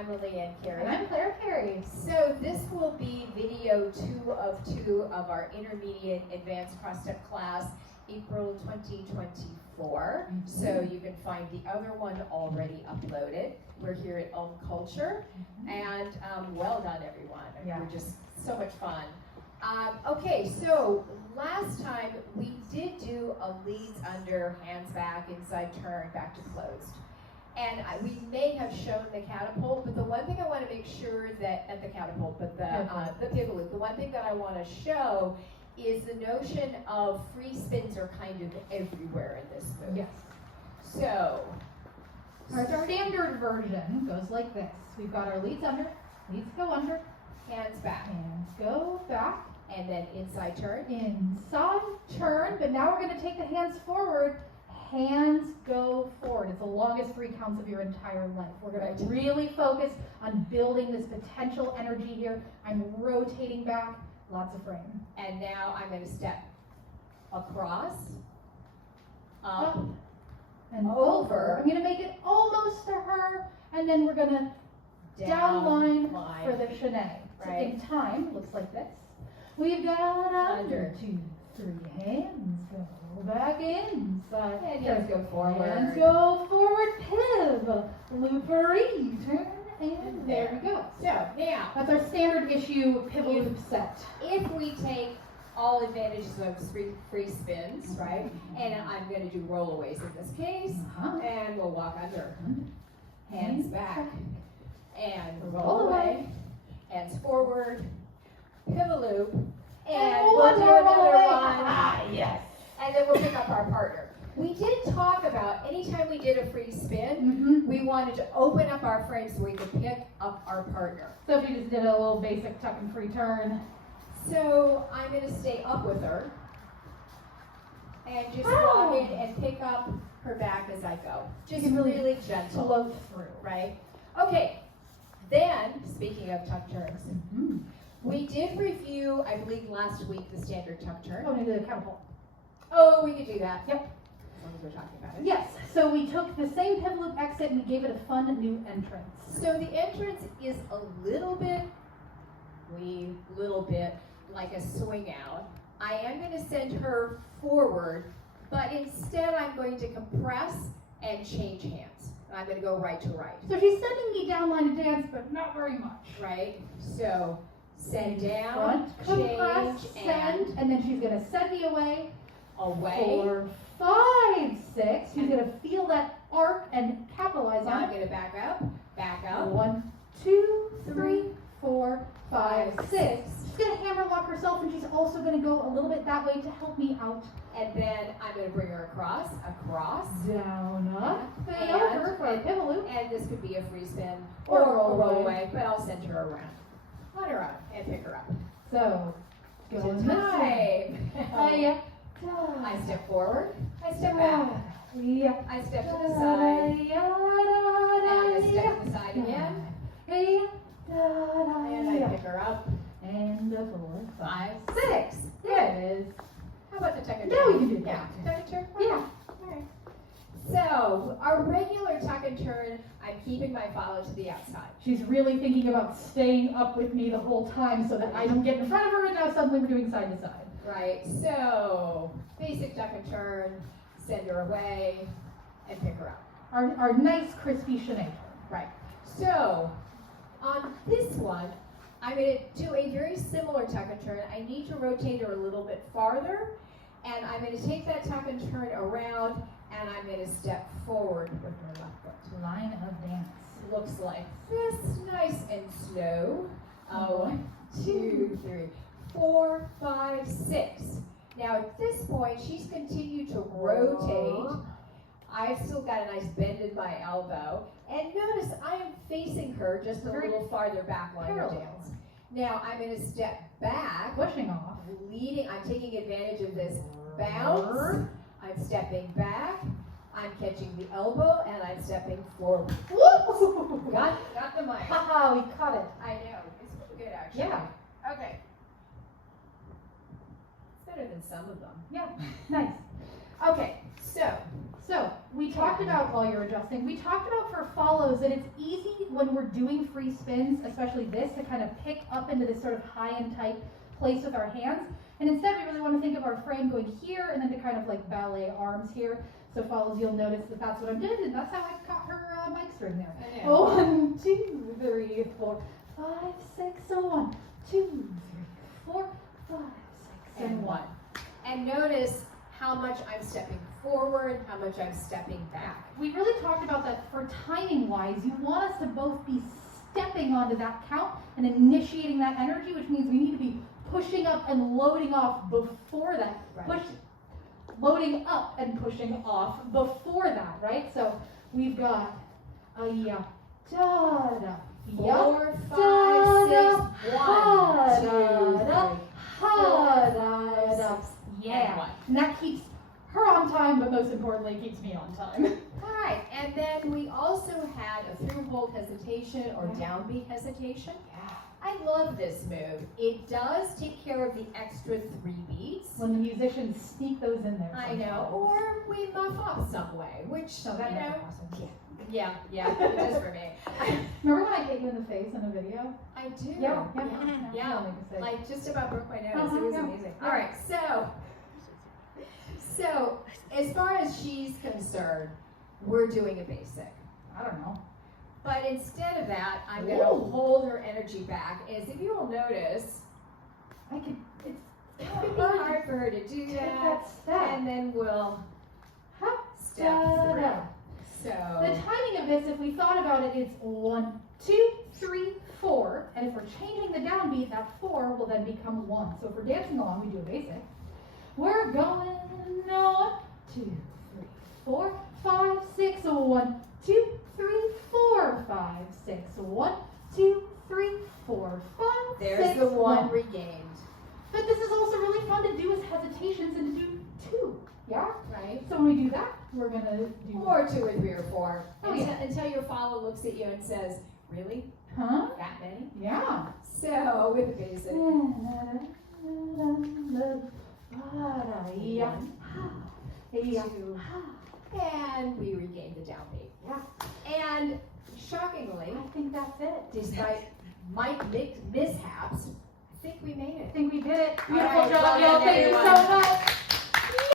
I'm Lillian Carey. And I'm Claire Carey. So this will be video 2 of our intermediate advanced cross-step class, April 2024. So you can find the other one already uploaded. We're here at Own Culture, and well done, everyone. We're just so much fun. Okay, so last time we did do a leads under, hands back, inside turn, back to closed. And we may have shown the catapult, but the one thing I want to make sure that, not the catapult, but the pivot loop, the one thing that I want to show is the notion of free spins are kind of everywhere in this move. Yes. So, our standard version goes like this. We've got our leads under, leads go under, hands back. hands go back, And then inside turn. inside turn, but now we're going to take the hands forward. Hands go forward. It's the longest 3 counts of your entire life. We're going to really focus on building this potential energy here. I'm rotating back, lots of frame. And now I'm going to step across, up, and over. I'm going to make it almost to her, and then we're going to down line for the chaîné. So in time, looks like this. We've got under 2, 3 hands go back inside. And hands go forward. Hands go forward, pivot, loopery, turn, and there we go. So now, That's our standard issue pivot loop set. if we take all advantages of free spins, right? And I'm going to do rollaways in this case, and we'll walk under. Hands back, and roll away, hands forward, pivot loop, and we'll do another one. Yes. And then we'll pick up our partner. We did talk about anytime we did a free spin, we wanted to open up our frame so we could pick up our partner. So if you just did a little basic tuck and free turn. So I'm going to stay up with her and just walk in and pick up her back as I go. Just really gentle. Float through. Right? Okay. Then, speaking of tuck turns, we did review, I believe last week, the standard tuck turn. Oh, maybe the catapult. Oh, we could do that. Yep. As long as we're talking about it. Yes, so we took the same pivot loop exit and we gave it a fun new entrance. So the entrance is a little bit like a swing out. I am going to send her forward, but instead I'm going to compress and change hands. I'm going to go right to right. So she's sending me down line to dance, but not very much. Right? So send down, Front, compress, change, and then she's going to send me away. Away. 4, 5, 6. She's going to feel that arc and capitalize Now on I'm it. going to back up. 1, 2, 3, 4, 5, 6. She's going to hammer lock herself, and she's also going to go a little bit that way to help me out. And then I'm going to bring her across, Down, up, and and over for a pivot loop. And this could be a free spin Or or a a roll rollaway, but I'll send her around. On her up and pick her up. So, go this way. I step forward, I step back, I step to the side, and I step to the side again, and I pick her up. And 4, 5, 6. 6. There it is. How about the tuck and Now turn? we can do that. Yeah, tuck and turn? Yeah. Alright. So, our regular tuck and turn, I'm keeping my follow to the outside. She's really thinking about staying up with me the whole time so that I don't get in front of her, and now suddenly we're doing side to side. Right, so basic tuck and turn, send her away, and pick her up. Our nice crispy chaîné turn. Right, so on this one, I'm going to do a very similar tuck and turn. I need to rotate her a little bit farther, and I'm going to take that tuck and turn around, and I'm going to step forward with my left foot. Line of dance. Looks like this, nice and slow. 1, 2, 3, 4, 5, 6. Now at this point, she's continued to rotate. I've still got a nice bend in my elbow. And notice I am facing her just a little farther back line of dance. Now I'm going to step back. Pushing off. Leading, I'm taking advantage of this bounce. I'm stepping back. I'm catching the elbow and I'm stepping forward. Woo! Got the mic. Haha, we caught it. I know. It's pretty good actually. Yeah. Okay. It's better than some of them. Yeah, nice. Okay, so So, we talked about, while you're adjusting, we talked about for follows that it's easy when we're doing free spins, especially this, to kind of pick up into this sort of high and tight place with our hands. And instead, we really want to think of our frame going here and then to kind of like ballet arms here. So follows, you'll notice that that's what I'm doing, and that's how I caught her mic string there. Yeah. 1, 2, 3, 4, 5, 6, 1, 2, 3, 4, 5, 6, And 1. And notice how much I'm stepping forward, how much I'm stepping back. We really talked about that for timing wise. You want us to both be stepping onto that count and initiating that energy, which means we need to be pushing up and loading off before that. Right. Loading up and pushing off before that, right? So we've got a ya, da, da, 4, 5, 6, 1, 2, 3, ha, 4, da, da. 6, Yeah. and 1. And that keeps her on time, but most importantly, keeps me on time. All right, and then we also had a through hold hesitation or downbeat hesitation. Yeah. I love this move. It does take care of the extra 3 beats. When the musicians sneak those in there. I know, or we muff off some way, which, So that you never know, happens. yeah, it does for me. Remember when I hit you in the face in a video? I do. Yeah. Yeah. Don't make a mistake. Like just about broke my nose. Uh-huh, It was yeah. amazing. Yeah. All right, so as far as she's concerned, we're doing a basic. I don't know. But instead of that, I'm going Ooh. to hold her energy back. As if you will notice, It's it would be hard for her to do Take that. that step. And then we'll Ha, step da, through. da. So, The timing of this, if we thought about it, it's 1, 2, 3, 4. And if we're changing the downbeat, that 4 will then become 1. So if we're dancing along, we do a basic. We're going on 2, 3, 4, 5, 6, 1, 2, 3, 4, 5, 6, 1, 2, 3, 4, 5, there's 6, the 1 1. regained. But this is also really fun to do as hesitations and to do 2. Yeah? Right? So when we do that, we're going to do. Or 2 or 3 or 4. Oh, until, yeah. until your follow looks at you and says, really? Huh? That many? Yeah. So, with the basic. Yeah. Yeah. 2, and we regain the downbeat. Yeah. And shockingly, I think that's it. despite mic mishaps, I think we made I it. think we did it. All Beautiful right, job, well y'all. done, Thank you so everyone. much.